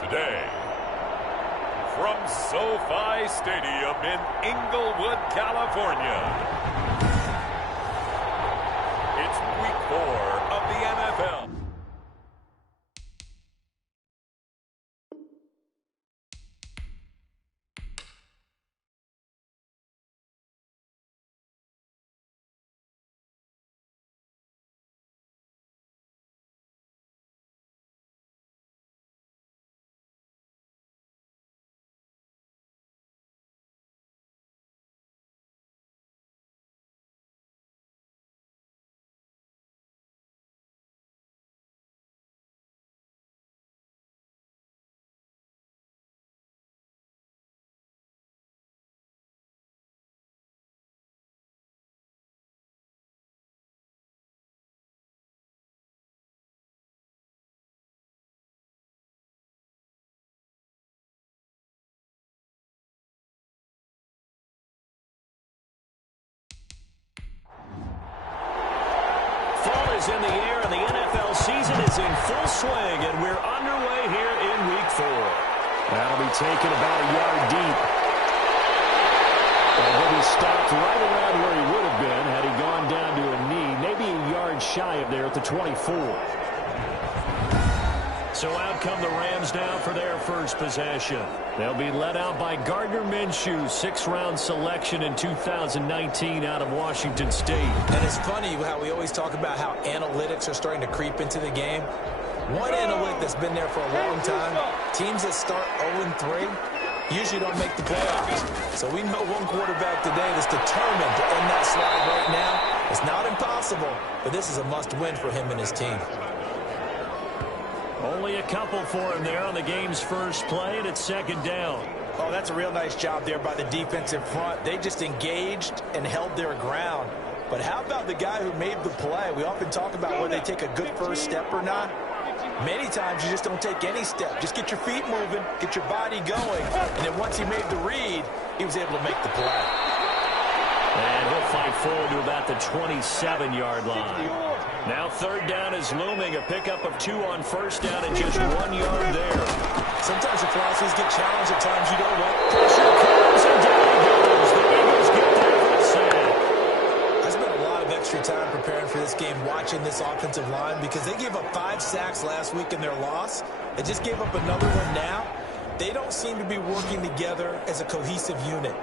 Today, from SoFi Stadium in Inglewood, California, it's Week 4 of the NFL. Fall is in the air, and the NFL season is in full swing, and we're underway here in Week 4. That'll be taken about a yard deep. And he'll be stopped right around where he would have been had he gone down to a knee, maybe a yard shy of there at the 24. So out come the Rams now for their first possession. They'll be led out by Gardner Minshew, 6th-round selection in 2019 out of Washington State. And it's funny how we always talk about how analytics are starting to creep into the game. One analytic that's been there for a long time, teams that start 0-3 usually don't make the playoffs. So we know one quarterback today that's determined to end that slide right now. It's not impossible, but this is a must-win for him and his team. Only a couple for him there on the game's first play, and it's 2nd down. Oh, that's a real nice job there by the defensive front. They just engaged and held their ground. But how about the guy who made the play? We often talk about whether they take a good first step or not. Many times you just don't take any step. Just get your feet moving, get your body going. And then once he made the read, he was able to make the play. And he'll fight forward to about the 27-yard line. Now 3rd down is looming, a pickup of 2 on 1st down and just 1 yard there. Sometimes the philosophies get challenged, at times you don't want. Pressure comes and down he goes. The Eagles get there for the sack. I spent a lot of extra time preparing for this game, watching this offensive line, because they gave up 5 sacks last week in their loss. They just gave up another one now. They don't seem to be working together as a cohesive unit,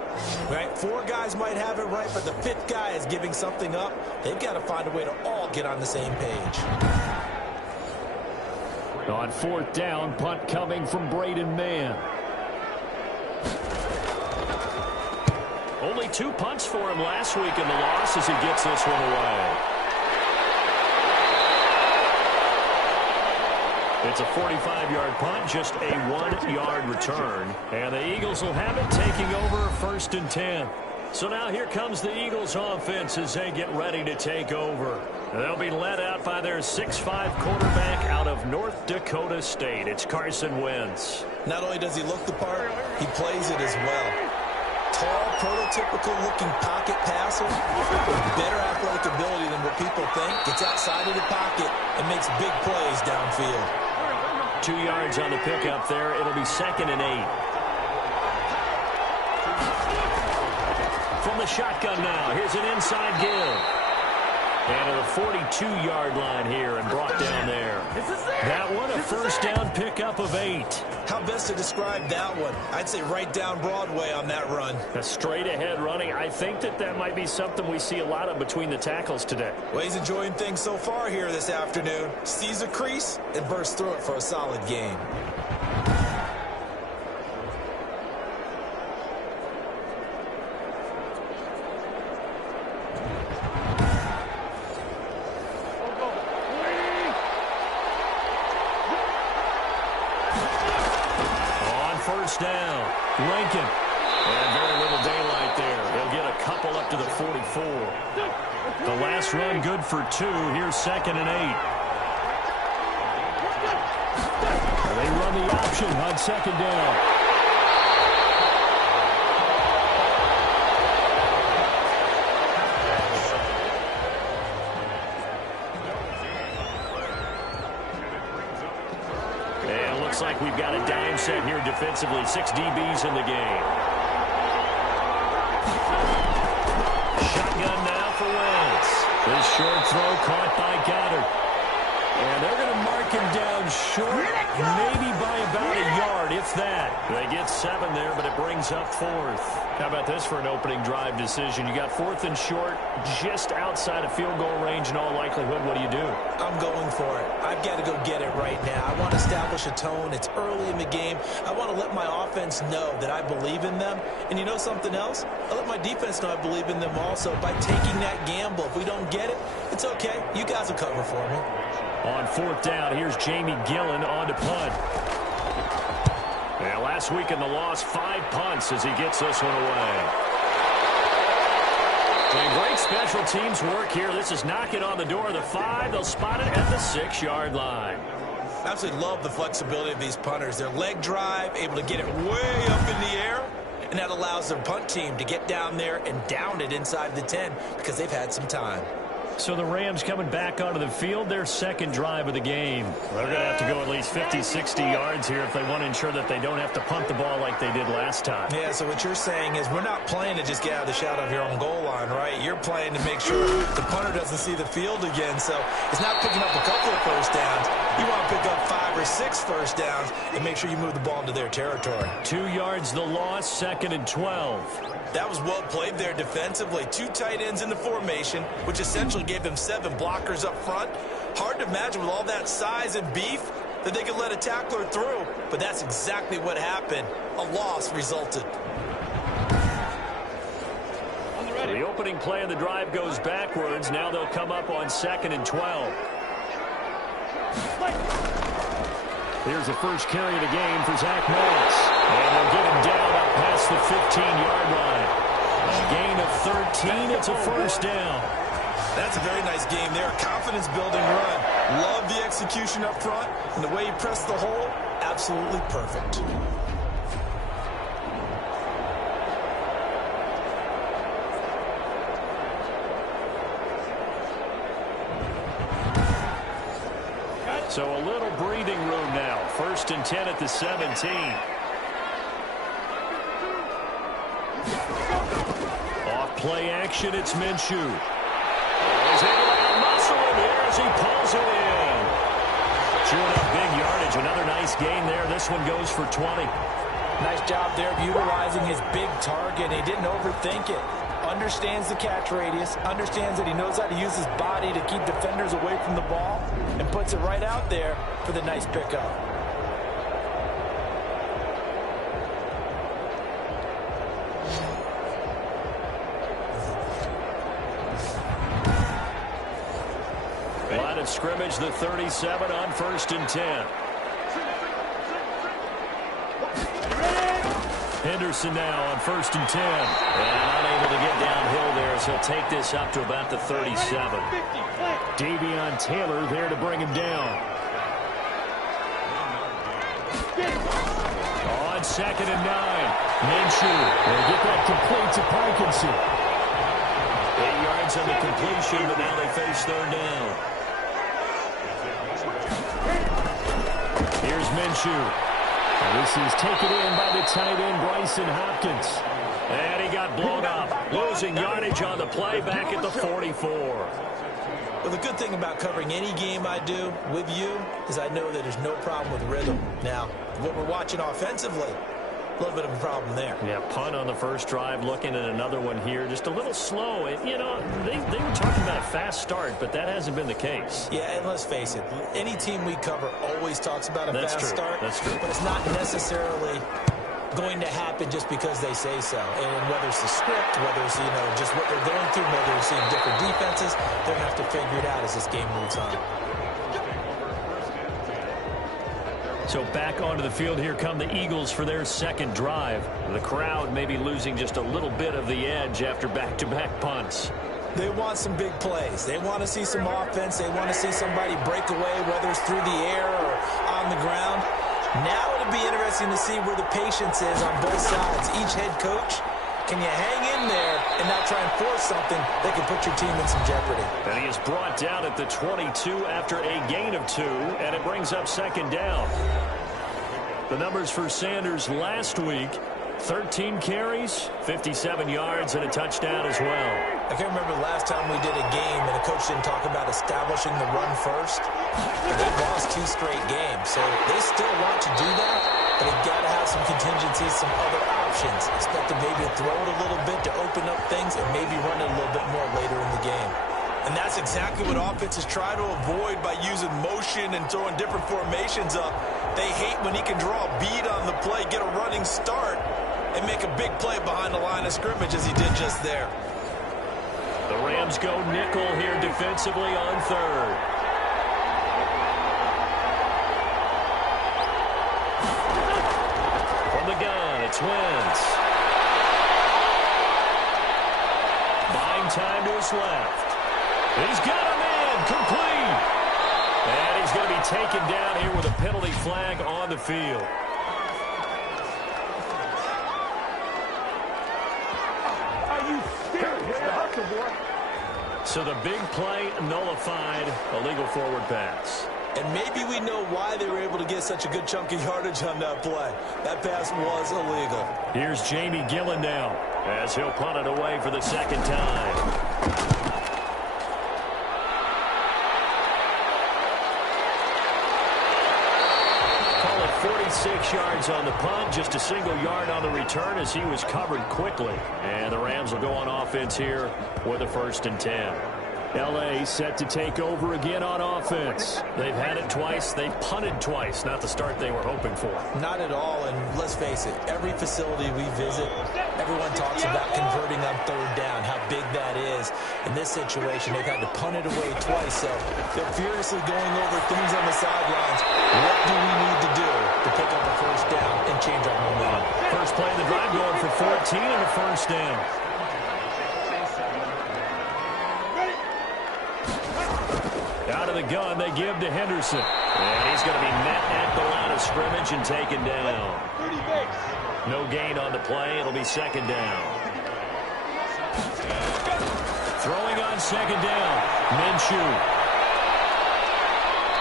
right? 4 guys might have it right, but the 5th guy is giving something up. They've got to find a way to all get on the same page. On 4th down, punt coming from Braden Mann. Only 2 punts for him last week in the loss as he gets this one away. It's a 45-yard punt, just a 1-yard return. And the Eagles will have it, taking over 1st and 10. So now here comes the Eagles offense as they get ready to take over. They'll be led out by their 6'5" quarterback out of North Dakota State. It's Carson Wentz. Not only does he look the part, he plays it as well. Tall, prototypical-looking pocket passer with better athletic ability than what people think. Gets outside of the pocket and makes big plays downfield. 2 yards on the pickup there. It'll be 2nd and 8. From the shotgun now, here's an inside give. And at the 42-yard line here and brought down there. That one, a 1st down pickup of 8. How best to describe that one? I'd say right down Broadway on that run. A straight-ahead running. I think that might be something we see a lot of between the tackles today. Well, he's enjoying things so far here this afternoon. Sees a crease and bursts through it for a solid game. Down. Lincoln. And very little daylight there. He'll get a couple up to the 44. The last run good for 2. Here's 2nd and 8. They run the option on 2nd down. Looks like we've got got a dime set here defensively. 6 DBs in the game. Shotgun now for Wentz. This short throw caught by Goddard. And they're going to mark him down short, maybe by about a yard, if that. They get 7 there, but it brings up 4th. How about this for an opening drive decision? You got 4th and short, just outside of field goal range in all likelihood. What do you do? I'm going for it. I've got to go get it right now. I want to establish a tone. It's early in the game. I want to let my offense know that I believe in them. And you know something else? I let my defense know I believe in them also by taking that gamble. If we don't get it, it's okay. You guys will cover for me. On 4th down, here's Jamie Gillen on to punt. Yeah, last week in the loss, 5 punts as he gets this one away. And great special teams work here. This is knocking on the door of the 5. They'll spot it at the 6-yard line. I absolutely love the flexibility of these punters. Their leg drive, able to get it way up in the air, and that allows their punt team to get down there and down it inside the 10 because they've had some time. So the Rams coming back onto the field, their second drive of the game. They're going to have to go at least 50, 60 yards here if they want to ensure that they don't have to punt the ball like they did last time. Yeah, so what you're saying is we're not playing to just get out of the shadow of your own goal line, right? You're playing to make sure the punter doesn't see the field again. So it's not picking up a couple of first downs. You want to pick up 5 or 6 first downs and make sure you move the ball into their territory. 2 yards the loss, 2nd and 12. That was well played there defensively. 2 tight ends in the formation, which essentially gave them 7 blockers up front. Hard to imagine with all that size and beef that they could let a tackler through, but that's exactly what happened. A loss resulted. The opening play of the drive goes backwards. Now they'll come up on 2nd and 12. Here's the first carry of the game for Zach Moss. And they'll get him down up past the 15-yard line. A gain of 13. It's a first down. That's a very nice game there. Confidence-building run. Love the execution up front. And the way he pressed the hole, absolutely perfect. So a little breathing room now. 1st and 10 at the 17. Off play action, it's Minshew. He's able to muscle him here as he pulls it in. Chewing up big yardage. Another nice gain there. This one goes for 20. Nice job there of utilizing his big target. He didn't overthink it. Understands the catch radius, understands that he knows how to use his body to keep defenders away from the ball, and puts it right out there for the nice pickup. Line of scrimmage, the 37 on 1st and 10. Henderson now on 1st and 10. And unable to get downhill there as he'll take this up to about the 37. Davion Taylor there to bring him down. On 2nd and 9. Minshew will get that complete to Parkinson. 8 yards on the completion, but now they face 3rd down. Here's Minshew. And this is taken in by the tight end, Bryson Hopkins. And he got blown up. Losing yardage on the play back at the 44. Well, the good thing about covering any game I do with you is I know that there's no problem with rhythm. Now, what we're watching offensively, a little bit of a problem there. Yeah, punt on the first drive, looking at another one here. Just a little slow. You know, they were talking about a fast start, but that hasn't been the case. Yeah, and let's face it, any team we cover always talks about a fast start. That's true. But it's not necessarily going to happen just because they say so. And whether it's the script, whether it's, just what they're going through, whether they're seeing different defenses, they're going to have to figure it out as this game moves on. So back onto the field, here come the Eagles for their second drive. The crowd may be losing just a little bit of the edge after back-to-back punts. They want some big plays. They want to see some offense. They want to see somebody break away, whether it's through the air or on the ground. Now it'll be interesting to see where the patience is on both sides. Each head coach, can you hang in there and not try and force something that can put your team in some jeopardy? And he is brought down at the 22 after a gain of 2, and it brings up 2nd down. The numbers for Sanders last week: 13 carries, 57 yards, and a touchdown as well. I can't remember the last time we did a game and a coach didn't talk about establishing the run first. They've lost 2 straight games, so they still want to do that, but they've got to have some contingencies, some other options. Expect them maybe to throw it a little bit to open up things and maybe run it a little bit more later in the game. And that's exactly what offenses try to avoid by using motion and throwing different formations up. They hate when he can draw a bead on the play, get a running start, and make a big play behind the line of scrimmage as he did just there. The Rams go nickel here defensively on third. From the gun, it's Wentz. Buying time to his left. He's got a man, complete. And he's going to be taken down here with a penalty flag on the field. So the big play nullified, a legal forward pass. And maybe we know why they were able to get such a good chunk of yardage on that play. That pass was illegal. Here's Jamie Gillen now as he'll punt it away for the second time. Call it 46 yards on the punt, just a single yard on the return as he was covered quickly. And the Rams will go on offense here with a 1st and 10. L.A. set to take over again on offense. They've had it twice. They've punted twice. Not the start they were hoping for. Not at all, and let's face it, every facility we visit, everyone talks about converting on 3rd down, how big that is. In this situation, they've had to punt it away twice, so they're furiously going over things on the sidelines. What do we need to do to pick up a 1st down and change our momentum? First play of the drive going for 14 and a 1st down. Out of the gun, they give to Henderson. And he's going to be met at the line of scrimmage and taken down. No gain on the play. It'll be 2nd down. Throwing on 2nd down. Minshew.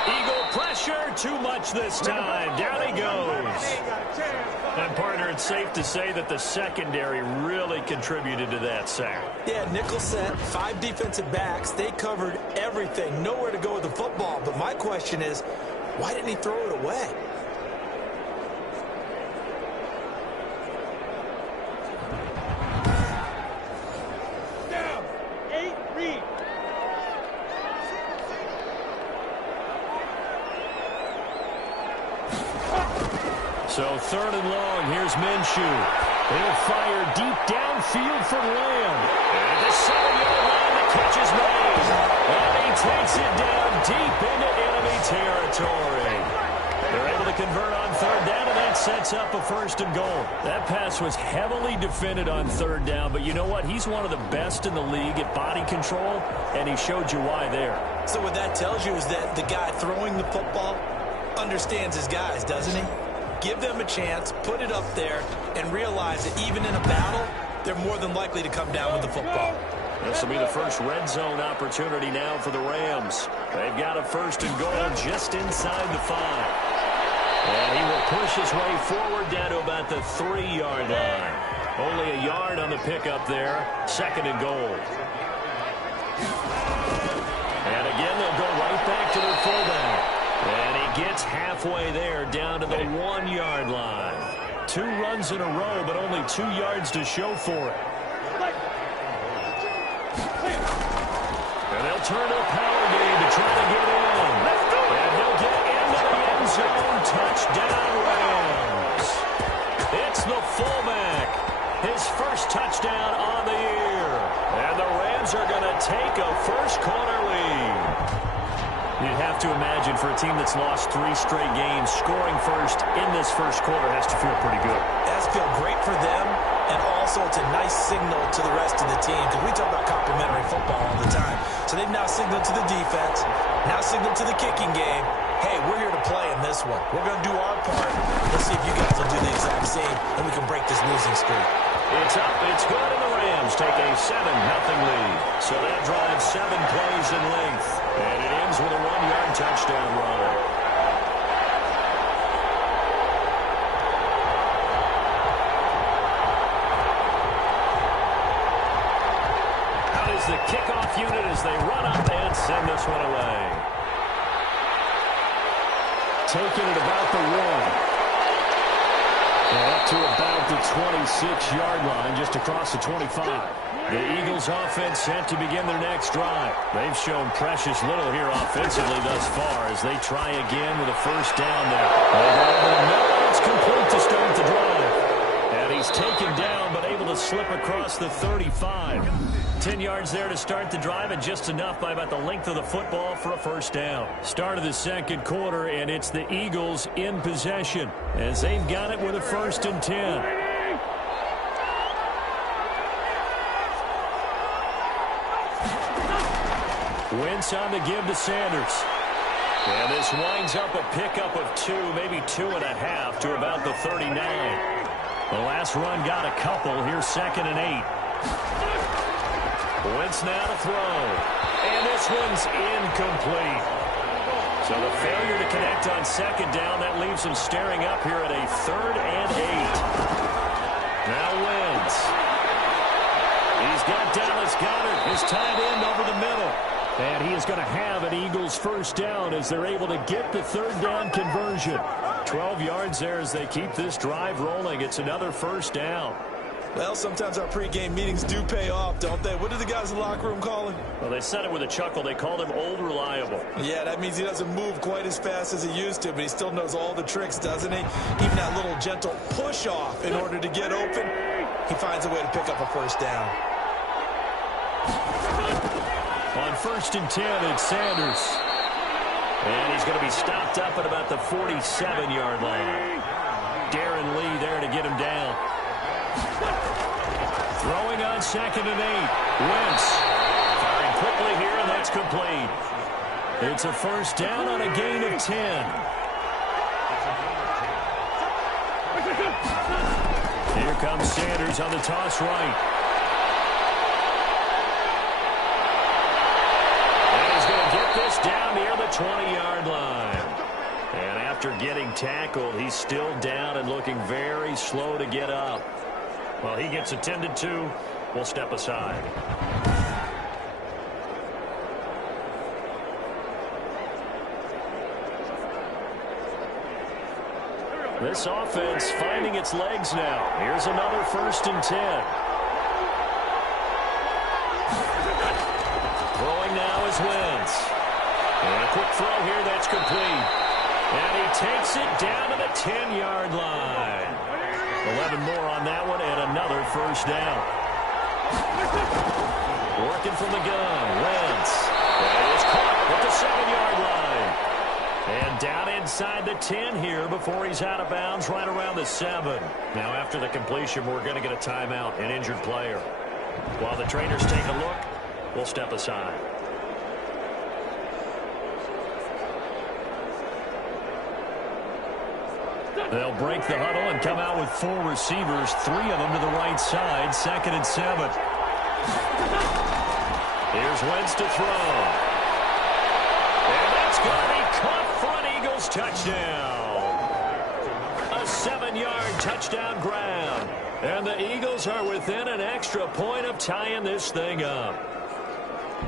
Eagle pressure. Too much this time. Down he goes. And, partner, it's safe to say that the secondary really contributed to that sack. Yeah, nickel set, 5 defensive backs. They covered everything. Nowhere to go with the football. But my question is, why didn't he throw it away? Down. 8, read. So 3rd and long, here's Minshew. He'll fire deep downfield for Lamb. And the 7-yard line, the catch is made. And he takes it down deep into enemy territory. They're able to convert on 3rd down, and that sets up a 1st and goal. That pass was heavily defended on 3rd down, but you know what? He's one of the best in the league at body control, and he showed you why there. So what that tells you is that the guy throwing the football understands his guys, doesn't he? Give them a chance, put it up there, and realize that even in a battle, they're more than likely to come down with the football. This will be the first red zone opportunity now for the Rams. They've got a 1st and goal just inside the 5. And he will push his way forward down to about the 3-yard line. Only a yard on the pickup there. 2nd and goal. And again, they'll go right back to their fullback. And he gets halfway there down to the 1-yard line. 2 runs in a row, but only 2 yards to show for it. And they'll turn to a power game to try to get in. And he'll get into the end zone. Touchdown, Rams. It's the fullback. His 1st touchdown on the year. And the Rams are going to take a first-quarter lead. You'd have to imagine for a team that's lost 3 straight games, scoring first in this first quarter has to feel pretty good. It has to feel great for them, and also it's a nice signal to the rest of the team, because we talk about complementary football all the time. So they've now signaled to the defense, now signaled to the kicking game, hey, we're here to play in this one. We're going to do our part. Let's see if you guys will do the exact same, and we can break this losing streak. It's up, it's good, and the Rams take a 7-0 lead. So that drives 7 plays in length, and it ends with a 1-yard touchdown run. kickoff unit as they run up and send this one away. Taking it about the 1. And up to about the 26-yard line, just across the 25. The Eagles offense set to begin their next drive. They've shown precious little here offensively thus far as they try again with a first down there. It's complete to start the drive. And he's taken down but able to slip across the 35. 10 yards there to start the drive and just enough by about the length of the football for a first down. Start of the second quarter and it's the Eagles in possession as they've got it with a 1st and 10. Wentz on the give to Sanders. And this winds up a pickup of 2, maybe 2.5 to about the 39. The last run got a couple. Here's 2nd and 8. Wentz now to throw. And this one's incomplete. So the failure to connect on 2nd down, that leaves him staring up here at a 3rd and 8. Now Wentz. He's got Dallas Goedert, his tight end, over the middle. And he is going to have an Eagles first down as they're able to get the 3rd down conversion. 12 yards there as they keep this drive rolling. It's another first down. Well, sometimes our pregame meetings do pay off, don't they? What do the guys in the locker room call him? Well, they said it with a chuckle. They called him Old Reliable. Yeah, that means he doesn't move quite as fast as he used to, but he still knows all the tricks, doesn't he? Even that little gentle push-off in order to get open, he finds a way to pick up a first down. On 1st and 10, it's Sanders. And he's going to be stopped up at about the 47-yard line. Darren Lee there to get him down. Throwing on 2nd and 8. Wentz firing quickly here, and that's complete. It's a first down on a gain of 10. Here comes Sanders on the toss right. This down near the 20-yard line. And after getting tackled, he's still down and looking very slow to get up. Well, he gets attended to. We'll step aside. This offense finding its legs now. Here's another 1st and 10. Throwing now is Wentz. And a quick throw here, that's complete. And he takes it down to the 10-yard line. 11 more on that one, and another first down. Working from the gun, Wentz. And it's caught at the 7-yard line. And down inside the 10 here before he's out of bounds, right around the 7. Now after the completion, we're going to get a timeout, an injured player. While the trainers take a look, we'll step aside. They'll break the huddle and come out with 4 receivers, 3 of them to the right side, 2nd and 7. Here's Wentz to throw. And that's going to be caught for an Eagles touchdown. A 7-yard touchdown grab. And the Eagles are within an extra point of tying this thing up.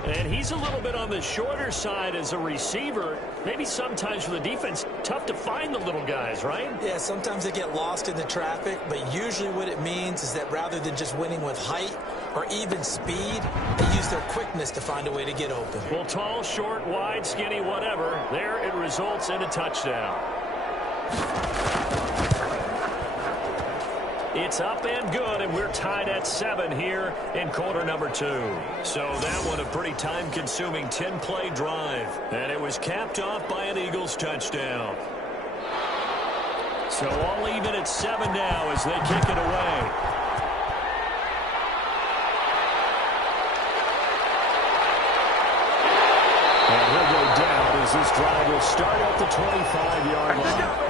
And he's a little bit on the shorter side as a receiver. Maybe sometimes for the defense, tough to find the little guys, right? Yeah, sometimes they get lost in the traffic, but usually what it means is that rather than just winning with height or even speed, they use their quickness to find a way to get open. Well, tall, short, wide, skinny, whatever, there it results in a touchdown. It's up and good, and we're tied at 7 here in quarter number 2. So that one a pretty time-consuming 10-play drive. And it was capped off by an Eagles touchdown. So all even at 7 now as they kick it away. And he'll go down as this drive will start at the 25-yard line.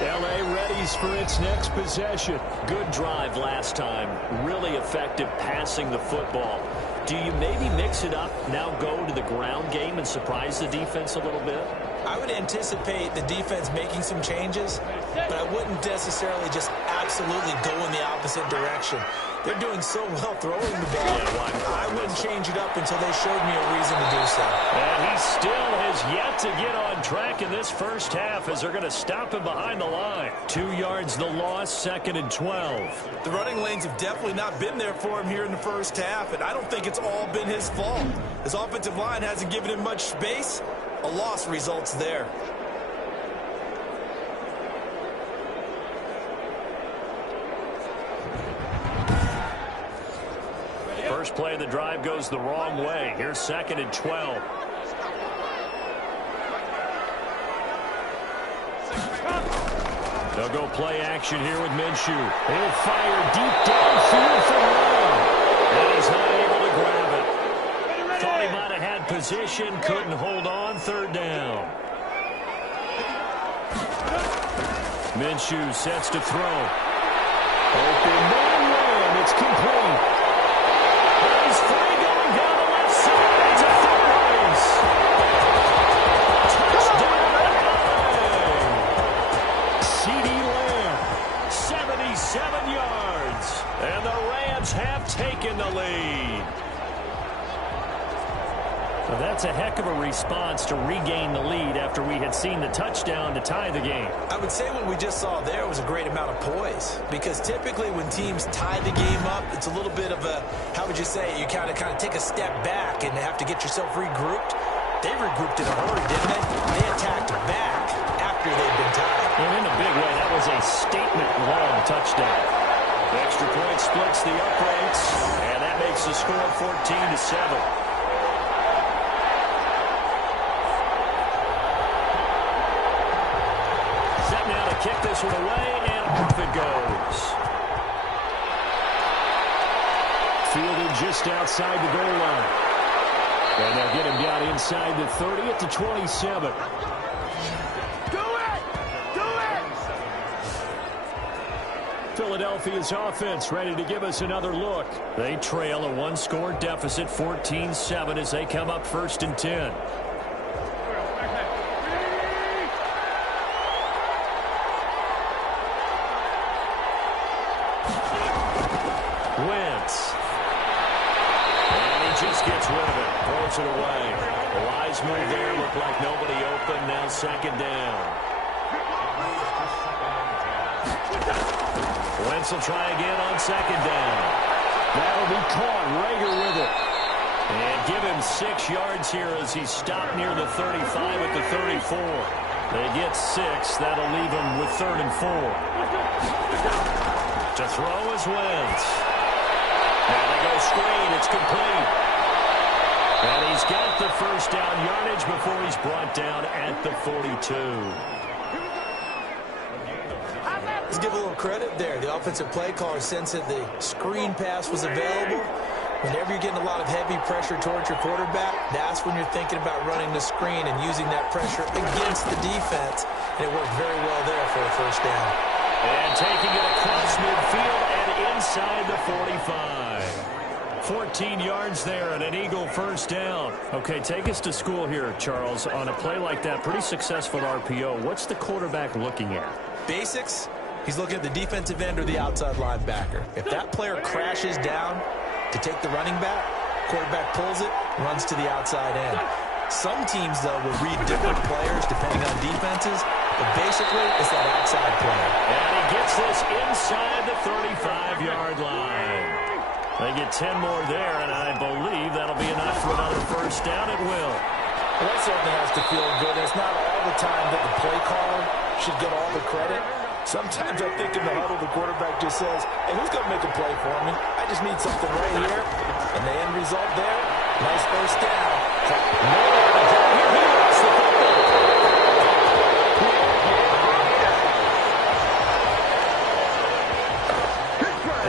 L.A. readies for its next possession. Good drive last time. Really effective passing the football. Do you maybe mix it up, now go to the ground game and surprise the defense a little bit? I would anticipate the defense making some changes, but I wouldn't necessarily just absolutely go in the opposite direction. They're doing so well throwing the ball. I wouldn't change it up until they showed me a reason to do so. And he still has yet to get on track in this first half as they're going to stop him behind the line. 2 yards the loss, 2nd and 12. The running lanes have definitely not been there for him here in the first half, and I don't think it's all been his fault. His offensive line hasn't given him much space. A loss results there. First play of the drive goes the wrong way. Here's 2nd and 12. They'll go play action here with Minshew. He'll fire deep downfield for Lamb. And he's not able to grab it. Thought he might have had position, couldn't hold on, 3rd down. Minshew sets to throw. Open man Lamb, it's complete. He's free going down the left side to third base. Touchdown Lamb. CeeDee Lamb, 77 yards. And the Rams have taken the lead. Well, that's a heck of a response to regain the lead after we had seen the touchdown to tie the game. I would say what we just saw there was a great amount of poise, because typically when teams tie the game up, it's a little bit of a, how would you say, you kind of take a step back and have to get yourself regrouped. They regrouped in a hurry, didn't they? They attacked back after they'd been tied. And in a big way, that was a statement-long touchdown. The extra point splits the uprights, and that makes the score 14-7. Kick this one away, and off it goes. Fielded just outside the goal line. And they'll get him down inside the 30 at the 27. Do it! Do it! Philadelphia's offense ready to give us another look. They trail a one-score deficit, 14-7, as they come up 1st and 10. Wentz. And he just gets rid of it. Throws it away. A wise move there. Looked like nobody open. Now 2nd down. Wentz will try again on 2nd down. That'll be caught. Rager with it. And give him 6 yards here as he's stopped near the 35 at the 34. They get 6. That'll leave him with 3rd and 4. To throw is Wentz. Now they go screen. It's complete. And he's got the 1st down yardage before he's brought down at the 42. Let's give a little credit there. The offensive play caller sensed that the screen pass was available. Whenever you're getting a lot of heavy pressure towards your quarterback, that's when you're thinking about running the screen and using that pressure against the defense. And it worked very well there for a 1st down. And taking it across midfield and inside the 45. 14 yards there and an Eagle 1st down. Okay, take us to school here, Charles. On a play like that, pretty successful RPO. What's the quarterback looking at? Basics. He's looking at the defensive end or the outside linebacker. If that player crashes down to take the running back, quarterback pulls it, runs to the outside end. Some teams, though, will read different players depending on defenses, but basically it's that outside player. And he gets this inside the 35-yard line. They get 10 more there, and I believe that'll be enough for another 1st down. It will. Well, that certainly has to feel good. It's not all the time that the play caller should get all the credit. Sometimes I think in the huddle, the quarterback just says, hey, who's going to make a play for me? I just need something right here. And the end result there, nice 1st down.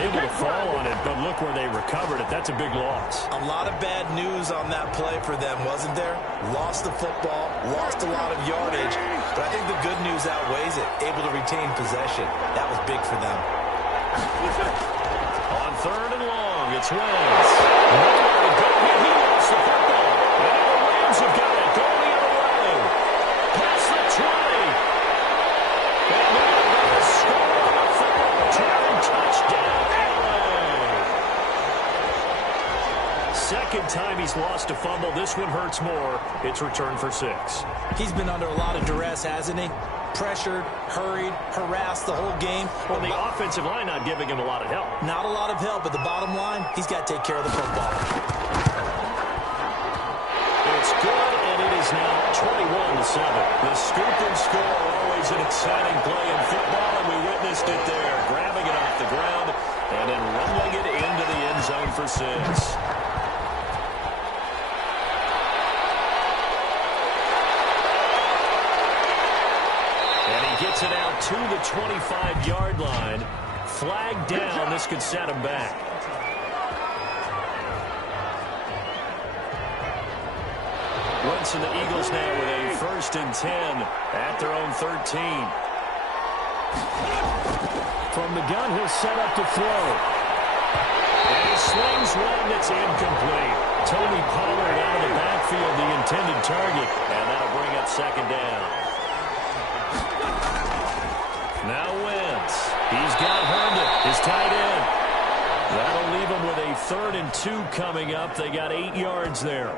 Able to fall on it, but look where they recovered it. That's a big loss. A lot of bad news on that play for them, wasn't there? Lost the football, lost a lot of yardage, but I think the good news outweighs it. Able to retain possession. That was big for them. On 3rd and long, it's Wentz. Nowhere to go here. He lost the football. And the Rams have got it. Going the other way. He's lost a fumble. This one hurts more. It's returned for 6. He's been under a lot of duress, hasn't he? Pressured, hurried, harassed the whole game. Well, the offensive line not giving him a lot of help. Not a lot of help, but the bottom line, he's got to take care of the football. It's good, and it is now 21-7. The scoop and score are always an exciting play in football, and we witnessed it there, grabbing it off the ground and then rumbling it into the end zone for 6. Gets it out to the 25-yard line. Flag down. This could set him back. Wentz and the Eagles now with a 1st and 10 at their own 13. From the gun, he'll set up to throw. And he slings one that's incomplete. Tony Pollard out of the backfield, the intended target. And that'll bring up 2nd down. Now Wentz. He's got Herndon, his tight end. That'll leave him with a 3rd and 2 coming up. They got 8 yards there.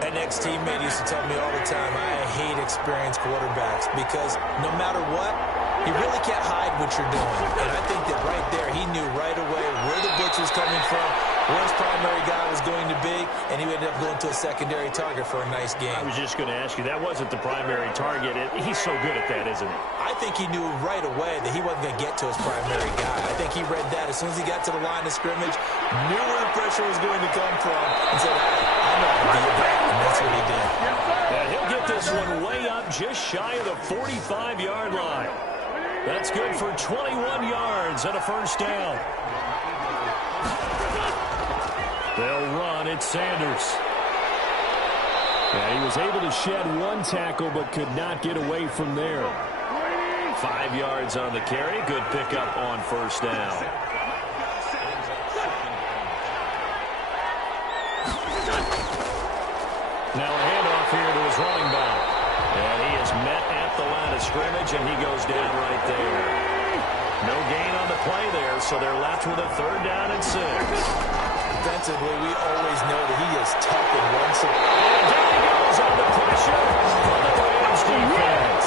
An ex-teammate used to tell me all the time, I hate experienced quarterbacks because no matter what, you really can't hide what you're doing. And I think that right there, he knew right away where the blitz was coming from, where his primary guy was going to be, and he ended up going to a secondary target for a nice game. I was just going to ask you, that wasn't the primary target. He's so good at that, isn't he? I think he knew right away that he wasn't going to get to his primary guy. I think he read that as soon as he got to the line of scrimmage, knew where the pressure was going to come from, and said, I know how to be a back, and that's what he did. And he'll get this one way up just shy of the 45-yard line. That's good for 21 yards and a 1st down. They'll run. It's Sanders. Yeah, he was able to shed 1 tackle but could not get away from there. 5 yards on the carry. Good pickup on 1st down. Now a handoff here to his running back. And he is met at the line of scrimmage, and he goes down right there. No gain on the play there, so they're left with a 3rd down and 6. Defensively, we always know that he is tough and runs. And there he goes on the pressure from the Rams defense.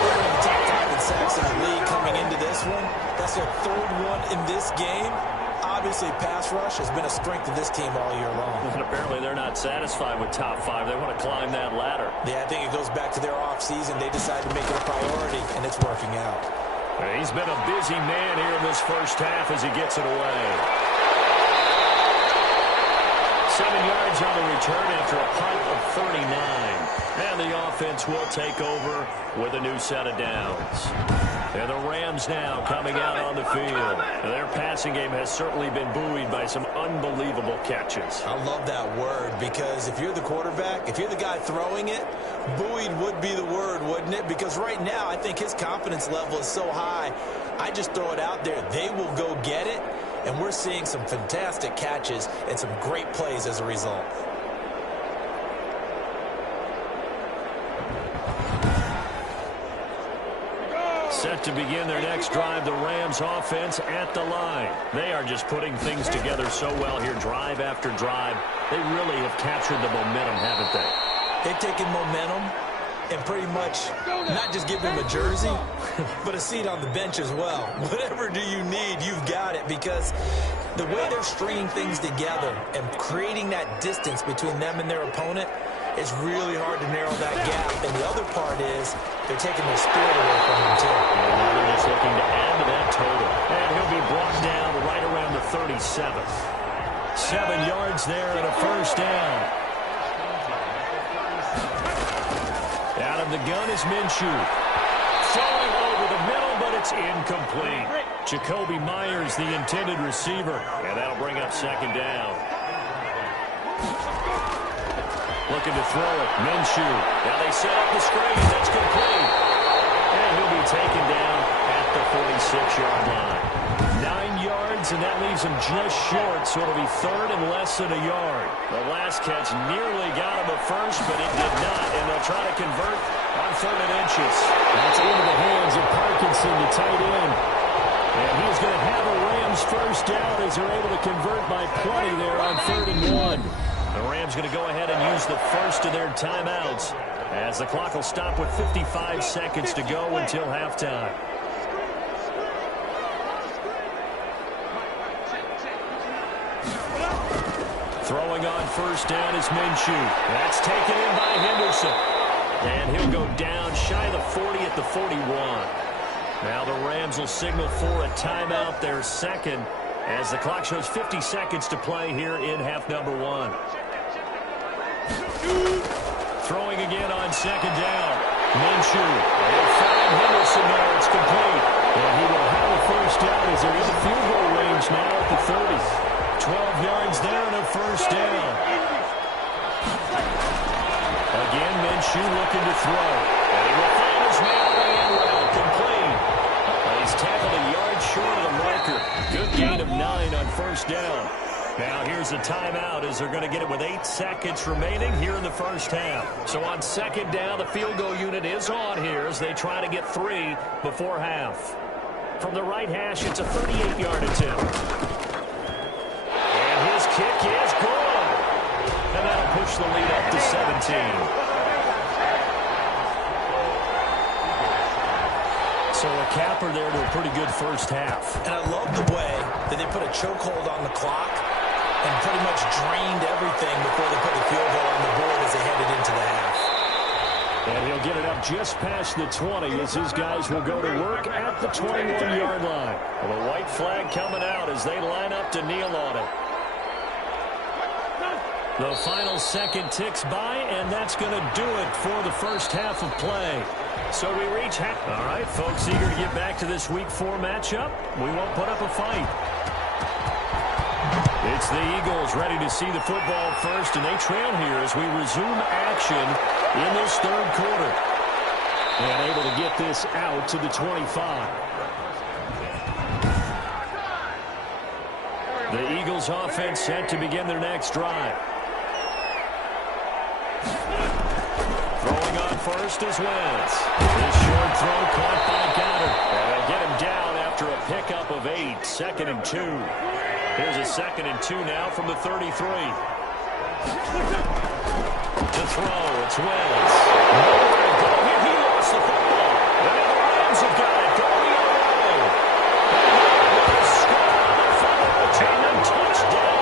They're in the top 5 in sacks in the league coming into this one. That's their 3rd one in this game. Obviously, pass rush has been a strength of this team all year long. And apparently they're not satisfied with top 5. They want to climb that ladder. Yeah, I think it goes back to their offseason. They decided to make it a priority, and it's working out. He's been a busy man here in this 1st half as he gets it away. 7 yards on the return after a punt of 39. And the offense will take over with a new set of downs. And the Rams now coming out on the field. And their passing game has certainly been buoyed by some unbelievable catches. I love that word because if you're the quarterback, if you're the guy throwing it, buoyed would be the word, wouldn't it? Because right now I think his confidence level is so high, I just throw it out there. They will go get it. And we're seeing some fantastic catches and some great plays as a result. Set to begin their next drive, the Rams offense at the line. They are just putting things together so well here, drive after drive. They really have captured the momentum, haven't they? They've taken momentum and pretty much not just give him a jersey, but a seat on the bench as well. Whatever do you need, you've got it, because the way they're stringing things together and creating that distance between them and their opponent, it's really hard to narrow that gap. And the other part is they're taking their spirit away from him, too. And now they're just looking to add to that total. And he'll be brought down right around the 37th. 7 yards there and a 1st down. Out of the gun is Minshew. Throwing over the middle, but it's incomplete. Jacoby Myers, the intended receiver. And that'll bring up 2nd down. Looking to throw it. Minshew. Now they set up the screen. That's complete. And he'll be taken down at the 46-yard line. 9 yards, and that leaves him just short, so it'll be 3rd and less than a yard. The last catch nearly got him a first, but it did not, and they'll try to convert on 3rd and inches. That's into the hands of Parkinson, the tight end. And he's going to have a Rams first down as they're able to convert by plenty there on 3rd and 1. The Rams going to go ahead and use the first of their timeouts as the clock will stop with 55 seconds to go until halftime. Throwing on first down is Minshew. That's taken in by Henderson. And he'll go down shy of the 40 at the 41. Now the Rams will signal for a timeout, their second, as the clock shows 50 seconds to play here in half number 1. Throwing again on second down. Minshew. They'll find Henderson there. It's complete. And he will have a first down as they're in the field goal range now at the 30. 12 yards there and a first down. Again, Minshew looking to throw. And he will find his man on the end route. Complete. He's tackled a yard short of the marker. Good gain of 9 on first down. Now here's a timeout as they're going to get it with 8 seconds remaining here in the first half. So on second down, the field goal unit is on here as they try to get 3 before half. From the right hash, it's a 38-yard attempt. And his kick is good. And that'll push the lead up to 17. So a capper there to a pretty good first half. And I love the way that they put a chokehold on the clock and pretty much drained everything before they put the field goal on the board as they headed into the half. And he'll get it up just past the 20 as his guys will go to work at the 21-yard line. Well, the white flag coming out as they line up to kneel on it. The final second ticks by, and that's going to do it for the first half of play. So we reach half. All right, folks, eager to get back to this Week 4 matchup. We won't put up a fight. It's the Eagles ready to see the football first, and they trail here as we resume action in this third quarter. And able to get this out to the 25. The Eagles offense set to begin their next drive. Throwing on first is Wentz. This short throw caught by Goddard. And they'll get him down after a pickup of 8. 2nd and 2. Here's a 2nd and 2 now from the 33. To throw, it's Wentz. Nowhere to go here. He lost the football. And now the Rams have got it going the other way. And they score on the final return and touchdown.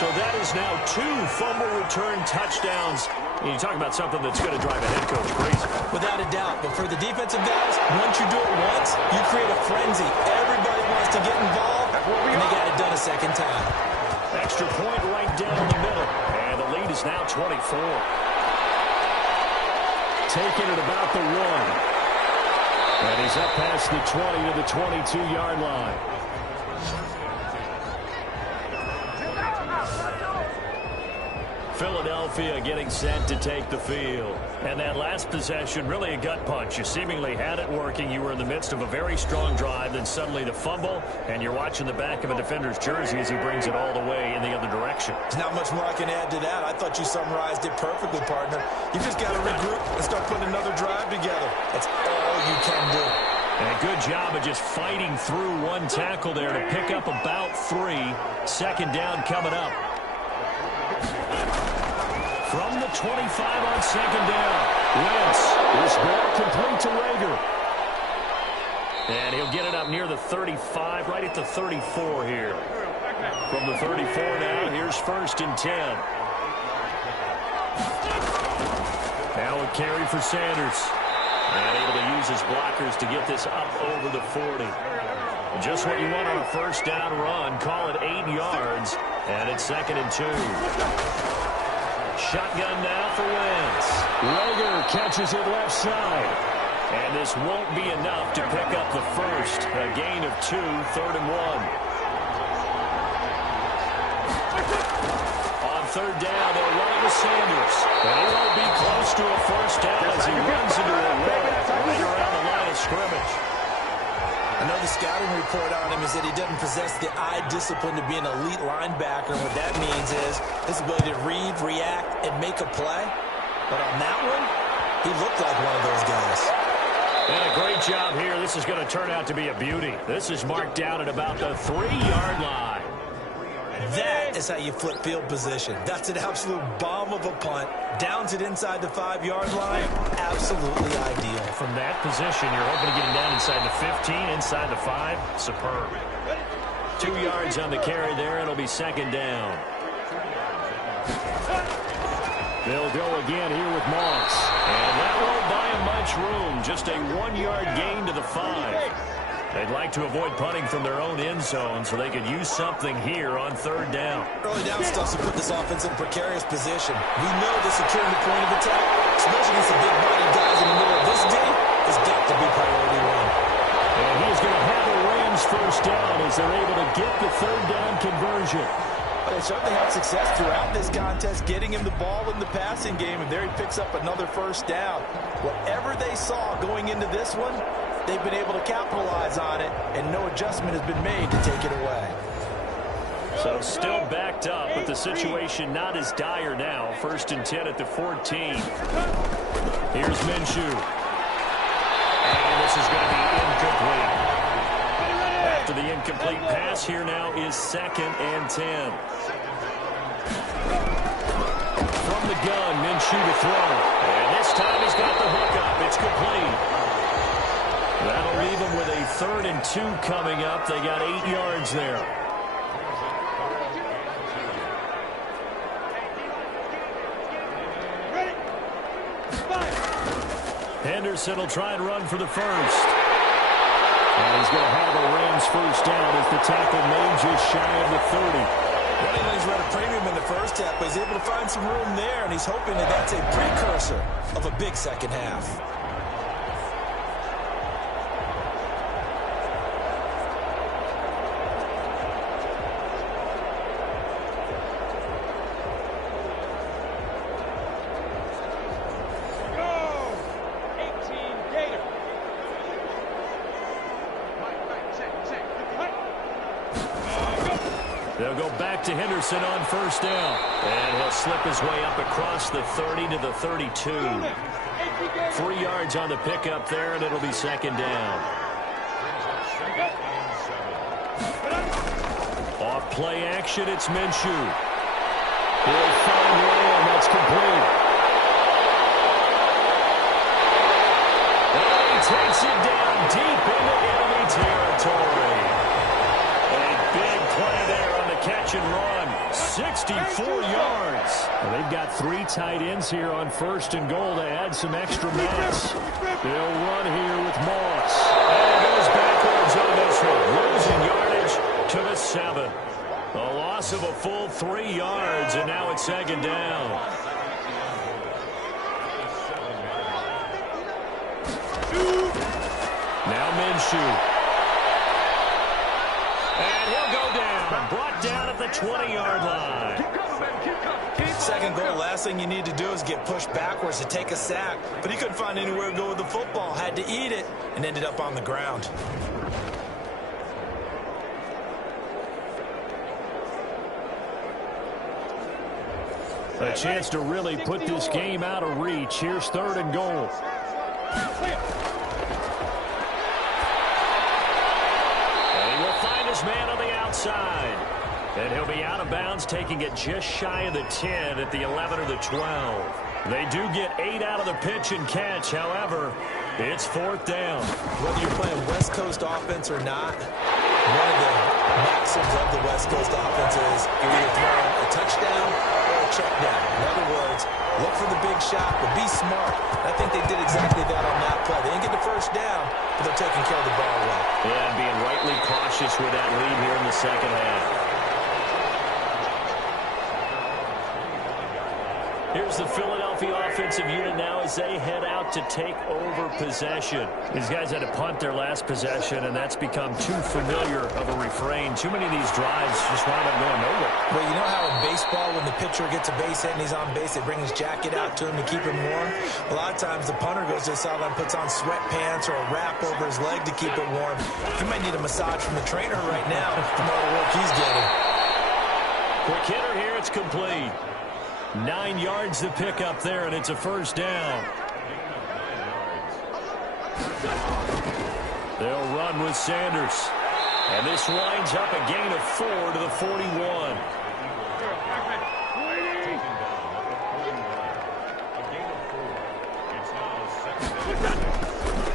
So that is now 2 fumble return touchdowns. You talk about something that's going to drive a head coach crazy. Without a doubt. But for the defensive guys, once you do it once, you create a frenzy. Everybody wants to get involved, and they got it done a second time. Extra point right down the middle. And the lead is now 24. Taking it about the 1. And he's up past the 20 to the 22-yard line. Philadelphia getting set to take the field. And that last possession, really a gut punch. You seemingly had it working. You were in the midst of a very strong drive, then suddenly the fumble, and you're watching the back of a defender's jersey as he brings it all the way in the other direction. There's not much more I can add to that. I thought you summarized it perfectly, partner. You just got to regroup and start putting another drive together. That's all you can do. And a good job of just fighting through one tackle there to pick up about 3. 2nd down coming up. From the 25 on 2nd down. Wentz. This ball complete to Rager. And he'll get it up near the 35, right at the 34 here. From the 34 now, here's 1st and 10. Now a carry for Sanders. And able to use his blockers to get this up over the 40. Just what you want on a first down run. Call it 8 yards. And it's 2nd and 2. Shotgun now for Wentz. Rager catches it left side. And this won't be enough to pick up the first. A gain of 2, 3rd and 1. On 3rd down, they'll run it with Sanders. And he won't be close to a first down as he runs into a wall right around the line of scrimmage. I know the scouting report on him is that he doesn't possess the eye discipline to be an elite linebacker. And what that means is his ability to read, react, and make a play. But on that one, he looked like one of those guys. And a great job here. This is going to turn out to be a beauty. This is marked down at about the 3-yard line. That is how you flip field position. That's an absolute bomb of a punt. Downs it inside the 5-yard line. Absolutely ideal. From that position, you're hoping to get him down inside the 15, inside the 5. Superb. 2 yards on the carry there. It'll be second down. They'll go again here with Moss. And that won't buy him much room. Just a 1-yard gain to the 5. They'd like to avoid punting from their own end zone so they could use something here on third down. Early down stuff to put this offense in a precarious position. We know the securing the point of attack, especially against the big body guys in the middle of this D, has got to be priority one. And he's going to have a Rams first down as they're able to get the third down conversion. They certainly had success throughout this contest, getting him the ball in the passing game, and there he picks up another first down. Whatever they saw going into this one, they've been able to capitalize on it, and no adjustment has been made to take it away. So still backed up, but the situation not as dire now. 1st and 10 at the 14. Here's Minshew. And this is going to be incomplete. After the incomplete pass, here now is 2nd and 10. From the gun, Minshew to throw. And this time he's got the hookup. It's complete. That'll leave them with a 3rd and 2 coming up. They got 8 yards there. Henderson will try and run for the first. And he's going to have a Rams first down as the tackle made just shy of the 30. Running lanes were at a premium in the first half, but he's able to find some room there, and he's hoping that that's a precursor of a big second half. They'll go back to Henderson on first down. And he'll slip his way up across the 30 to the 32. 3 yards on the pickup there, and it'll be second down. Off play action, it's Minshew. He'll find Lamb. That's complete. And he takes it down deep into enemy territory. A big play there on the catch and run. 64 yards. Well, they've got 3 tight ends here on 1st and goal to add some extra mass. They'll run here with Moss. And he goes backwards on this one. Losing yardage to the 7. A loss of a full 3 yards, and now it's second down. Now Minshew. And he'll go down. Brought down at the 20-yard line. Second goal, last thing you need to do is get pushed backwards to take a sack. But he couldn't find anywhere to go with the football. Had to eat it and ended up on the ground. A chance to really put this game out of reach. Here's 3rd and goal. And he will find his man on the outside. And he'll be out of bounds, taking it just shy of the 10 at the 11 or the 12. They do get 8 out of the pitch and catch. However, it's 4th down. Whether you're playing West Coast offense or not, one of the maxims of the West Coast offense is you're either throwing a touchdown or a check down. In other words, look for the big shot, but be smart. And I think they did exactly that on that play. They didn't get the first down, but they're taking care of the ball well. Yeah, and being rightly cautious with that lead here in the second half. Here's the Philadelphia offensive unit now as they head out to take over possession. These guys had to punt their last possession, and that's become too familiar of a refrain. Too many of these drives just wound up going nowhere. Well, you know how in baseball, when the pitcher gets a base hit and he's on base, they bring his jacket out to him to keep him warm? A lot of times the punter goes to the sideline, puts on sweatpants or a wrap over his leg to keep it warm. He might need a massage from the trainer right now from all the work he's getting. Quick hitter here, it's complete. 9 yards to pick up there, and it's a first down. They'll run with Sanders. And this winds up a gain of 4 to the 41.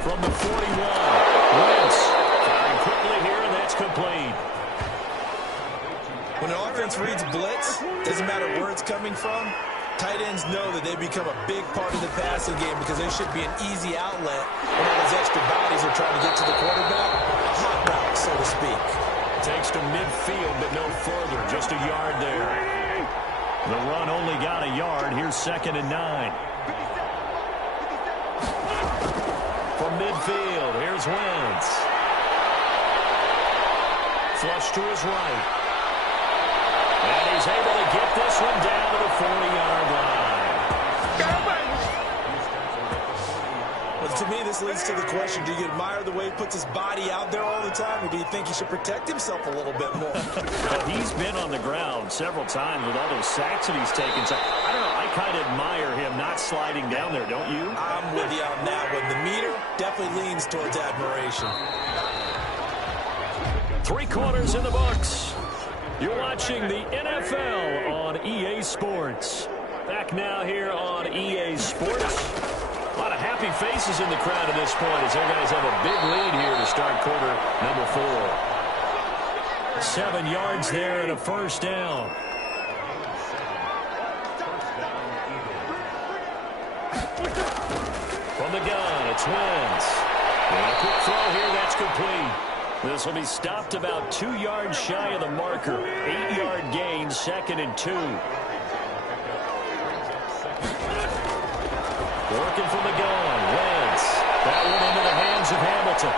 From the 41, Wentz firing quickly here, and that's complete. When an offense reads blitz, doesn't matter where it's coming from, tight ends know that they become a big part of the passing game because there should be an easy outlet when all those extra bodies are trying to get to the quarterback. A hot route, so to speak. Takes to midfield, but no further. Just a yard there. The run only got a yard. Here's 2nd and 9. From midfield, here's Wentz. Flush to his right. And he's able to get this one down to the 40-yard line. Well, to me, this leads to the question, do you admire the way he puts his body out there all the time, or do you think he should protect himself a little bit more? Well, he's been on the ground several times with all those sacks that he's taken. So, I don't know, I kind of admire him not sliding down there, don't you? I'm with you on that one. The meter definitely leans towards admiration. 3 quarters in the books. You're watching the NFL on EA Sports. Back now here on EA Sports. A lot of happy faces in the crowd at this point as their guys have a big lead here to start quarter number 4. 7 yards there and a first down. From the gun, it's Wentz. And a quick throw here, that's complete. This will be stopped about 2 yards shy of the marker. 8-yard gain, 2nd and 2. Working from the gun, Wentz. That one into the hands of Hamilton.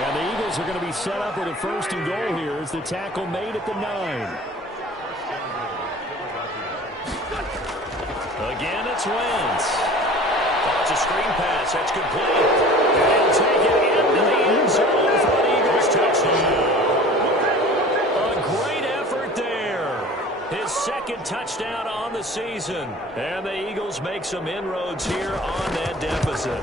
And the Eagles are going to be set up with a 1st and goal here as the tackle made at the 9. Again, it's Wentz. That's a screen pass. That's complete. And he'll take it into the end zone for an Eagles touchdown. A great effort there. His 2nd touchdown on the season. And the Eagles make some inroads here on that deficit.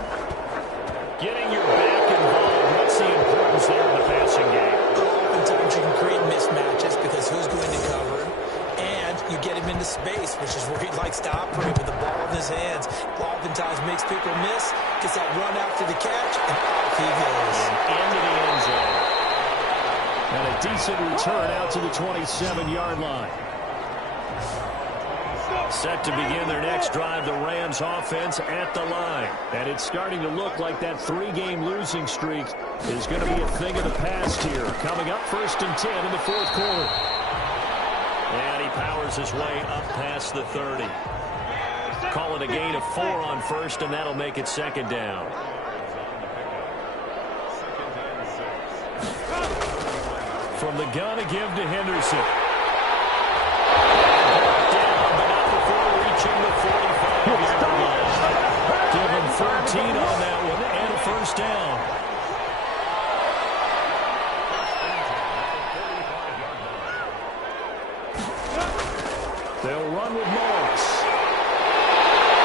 Getting your back involved, what's the importance there in the passing game? Oftentimes you can create mismatches because who's going to cover him? And you get him into space, which is where he likes to operate with the ball in his hands. Oftentimes makes people miss, gets that run after the catch, and off he goes. Into the end zone. And a decent return out to the 27-yard line. Set to begin their next drive, the Rams offense at the line. And it's starting to look like that 3-game losing streak is going to be a thing of the past here. Coming up 1st and 10 in the 4th quarter. And he powers his way up past the 30. Call it a gain of 4 on 1st, and that'll make it 2nd down. From the gun, a give to Henderson. Reaching the 45-yard line. Give him 13 on that one and a 1st down. They'll run with Morris.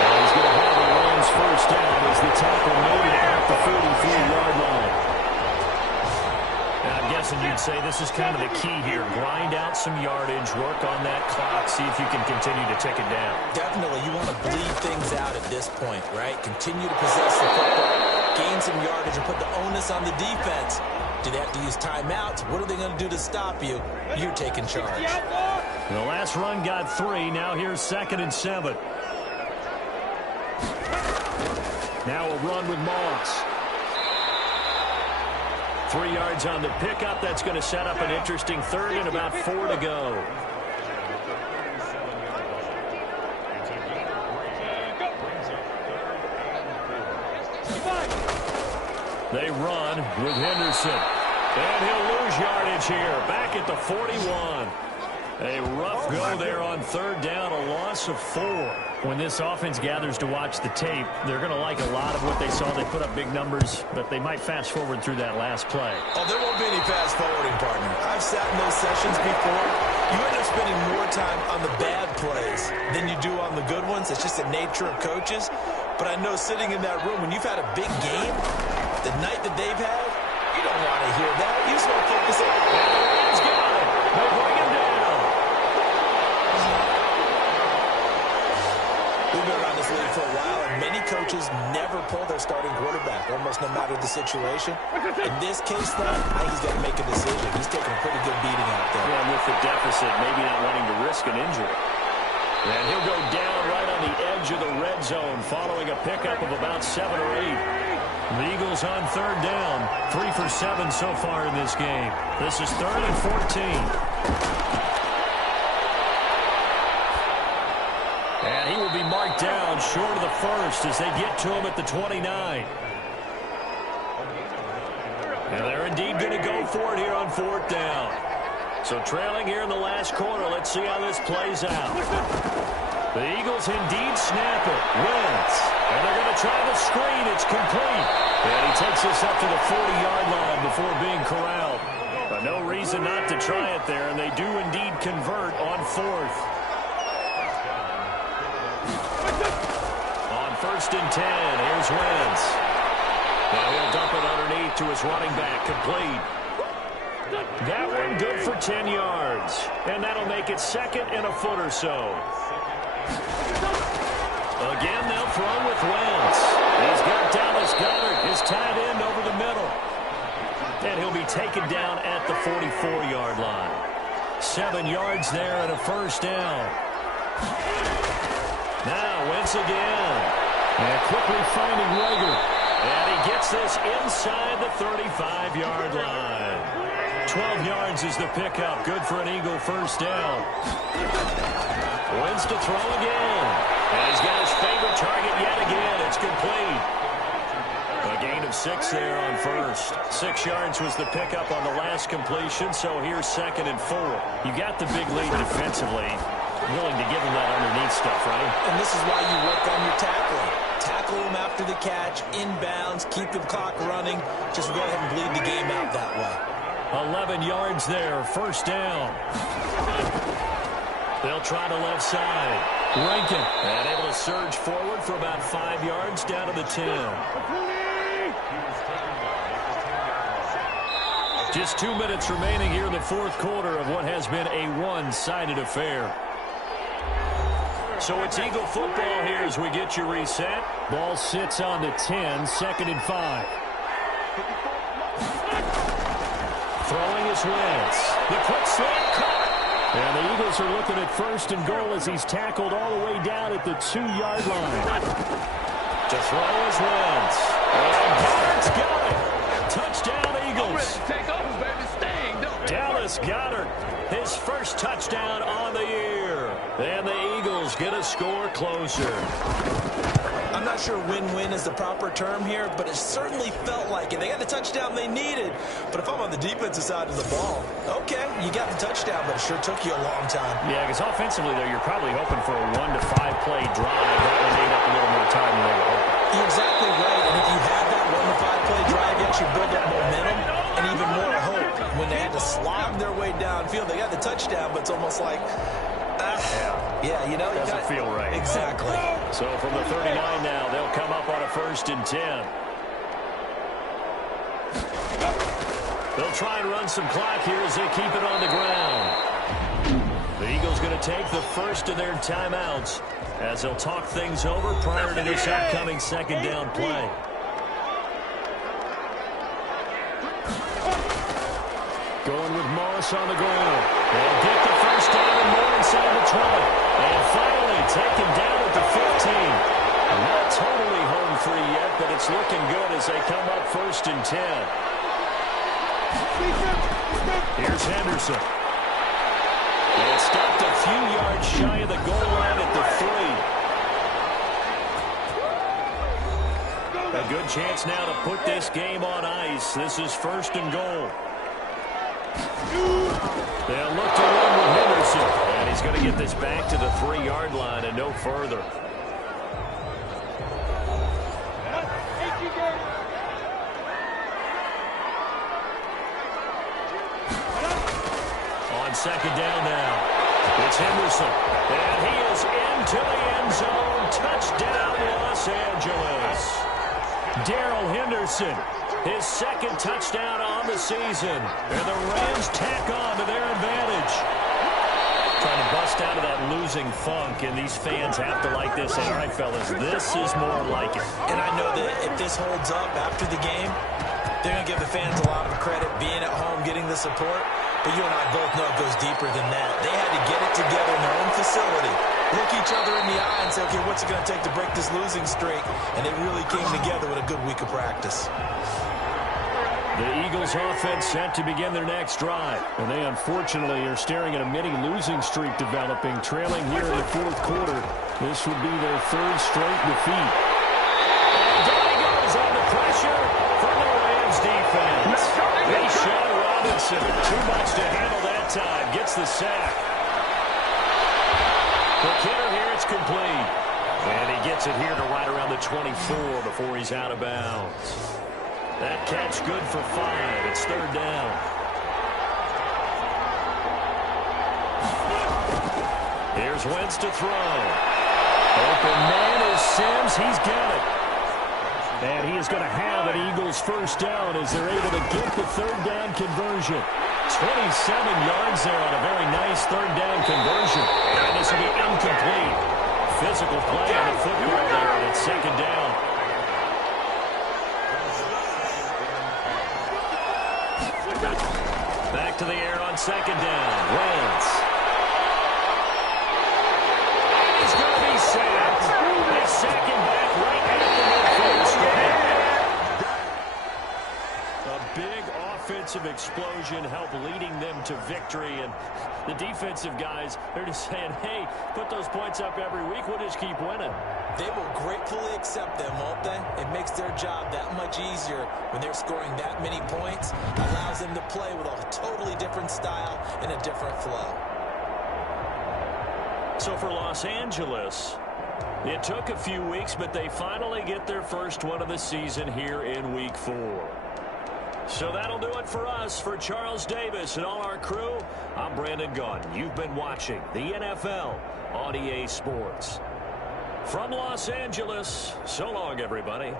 And he's going to have the Rams 1st down as the tackle made it at the 43-yard line. I'm guessing you'd say this is kind of the key here. Grind out some yardage, work on that clock, see if you can continue to tick it down. Definitely, you want to bleed things out at this point, right? Continue to possess the football, gain some yardage, and put the onus on the defense. Do they have to use timeouts? What are they going to do to stop you? You're taking charge. The last run got 3. Now here's 2nd and 7. Now a run with Moss. 3 yards on the pickup. That's going to set up an interesting 3rd and about 4 to go. They run with Henderson. And he'll lose yardage here. Back at the 41. A rough go there on 3rd down, a loss of 4. When this offense gathers to watch the tape, they're going to like a lot of what they saw. They put up big numbers, but they might fast forward through that last play. Oh, there won't be any fast forwarding, partner. I've sat in those sessions before, You end up spending more time on the bad plays than you do on the good ones. It's just the nature of coaches. But I know sitting in that room, when you've had a big game, the night that they've had, you don't want to hear that. You just want to focus on it. He's got it. They bring him down. We've been around this league for a while, and many coaches never pull their starting quarterback, almost no matter the situation. In this case, though, I think he's got to make a decision. He's taking a pretty good beating out there. And with the deficit, maybe not wanting to risk an injury. And he'll go down right on the edge of the red zone following a pickup of about 7 or 8. The Eagles on third down. 3 for 7 so far in this game. This is 3rd and 14. And he will be marked down short of the first as they get to him at the 29. And they're indeed going to go for it here on 4th down. So trailing here in the last quarter, let's see how this plays out. The Eagles indeed snap it. Wentz. And they're going to try the screen. It's complete. And he takes this up to the 40-yard line before being corralled. But no reason not to try it there, and they do indeed convert on 4th. On 1st and 10, here's Wentz. Now he'll dump it underneath to his running back, complete. That one good for 10 yards. And that'll make it 2nd and a foot or so. Again, they'll throw with Wentz. He's got Dallas Goedert, his tight end, over the middle. And he'll be taken down at the 44-yard line. 7 yards there and a 1st down. Now Wentz again. And quickly finding Rager. And he gets this inside the 35-yard line. 12 yards is the pickup. Good for an Eagle 1st down. Wentz to throw again. And he's got his favorite target yet again. It's complete. A gain of 6 there on 1st. 6 yards was the pickup on the last completion, so here's 2nd and 4. You got the big lead defensively. Willing to give him that underneath stuff, right? And this is why you work on your tackling. Tackle him after the catch, inbounds, keep the clock running. Just go ahead and bleed the game out that way. 11 yards there, 1st down. They'll try the left side. Rankin, and able to surge forward for about 5 yards down to the 10. Just 2 minutes remaining here in the 4th quarter of what has been a one-sided affair. So it's Eagle football here as we get you reset. Ball sits on the 10, 2nd and 5. Throwing is Wentz. The quick slant caught. And the Eagles are looking at 1st and goal as he's tackled all the way down at the 2-yard line. To throw is Wentz. And Goedert's got it. Touchdown, Eagles. Take over, baby. Sting, don't Dallas Goedert, his first touchdown on the year. And the Eagles get a score closer. I'm not sure win-win is the proper term here, but it certainly felt like it. They got the touchdown they needed. But if I'm on the defensive side of the ball, okay, you got the touchdown, but it sure took you a long time. Yeah, because offensively, though, you're probably hoping for a 1 to 5 play drive. That one ate up a little more time than they were hoping. You're exactly right, and if you have that 1 to 5 play drive, you actually build up momentum and even more hope. When they had to slog their way downfield, they got the touchdown, but it's almost like, yeah, you know. Doesn't feel right. Exactly. So from the 39 now, they'll come up on a 1st and 10. They'll try and run some clock here as they keep it on the ground. The Eagles going to take the first of their timeouts as they'll talk things over prior to this upcoming 2nd down play. Going with Moss on the ground. They'll get the 1st down and more inside the 20. And finally taken down at the 15. Not totally home free yet, but it's looking good as they come up 1st and 10. Here's Henderson. And stopped a few yards shy of the goal line at the 3. A good chance now to put this game on ice. This is 1st and goal. They'll look to run with Henderson. And he's going to get this back to the 3-yard line and no further. On 2nd down now. It's Henderson, and he is into the end zone. Touchdown, Los Angeles. Darrell Henderson, his second touchdown on the season, and the Rams tack on to their advantage. Trying to bust out of that losing funk, and these fans have to like this. All right, fellas, this is more like it. And I know that if this holds up after the game, they're going to give the fans a lot of credit being at home, getting the support. But you and I both know it goes deeper than that. They had to get it together in their own facility, look each other in the eye and say, okay, what's it going to take to break this losing streak? And they really came together with a good week of practice. The Eagles offense set to begin their next drive. And they unfortunately are staring at a mini losing streak developing, trailing here in the fourth quarter. This would be their third straight defeat. And there he goes on the pressure from the Rams defense. Bijan Robinson, too much to handle that time, gets the sack. The kidder here, it's complete. And he gets it here to right around the 24 before he's out of bounds. That catch good for 5. It's third down. Here's Wentz to throw. Open man is Sims. He's got it. And he is going to have an Eagles first down as they're able to get the third down conversion. 27 yards there on a very nice third down conversion. And this will be incomplete. Physical play on the football there, and it's second down. Back to the air on second down. Wentz. He's going to be sacked. They sack him back right at the midfield stripe. A big offensive explosion helped leading them to victory. And the defensive guys, they're just saying, hey, put those points up every week. We'll just keep winning. They will gratefully accept them, won't they? It makes their job that much easier when they're scoring that many points. Allows them to play with a totally different style and a different flow. So for Los Angeles, it took a few weeks, but they finally get their first one of the season here in Week 4. So that'll do it for us. For Charles Davis and all our crew, I'm Brandon Gaudin. You've been watching the NFL on EA Sports. From Los Angeles, so long, everybody.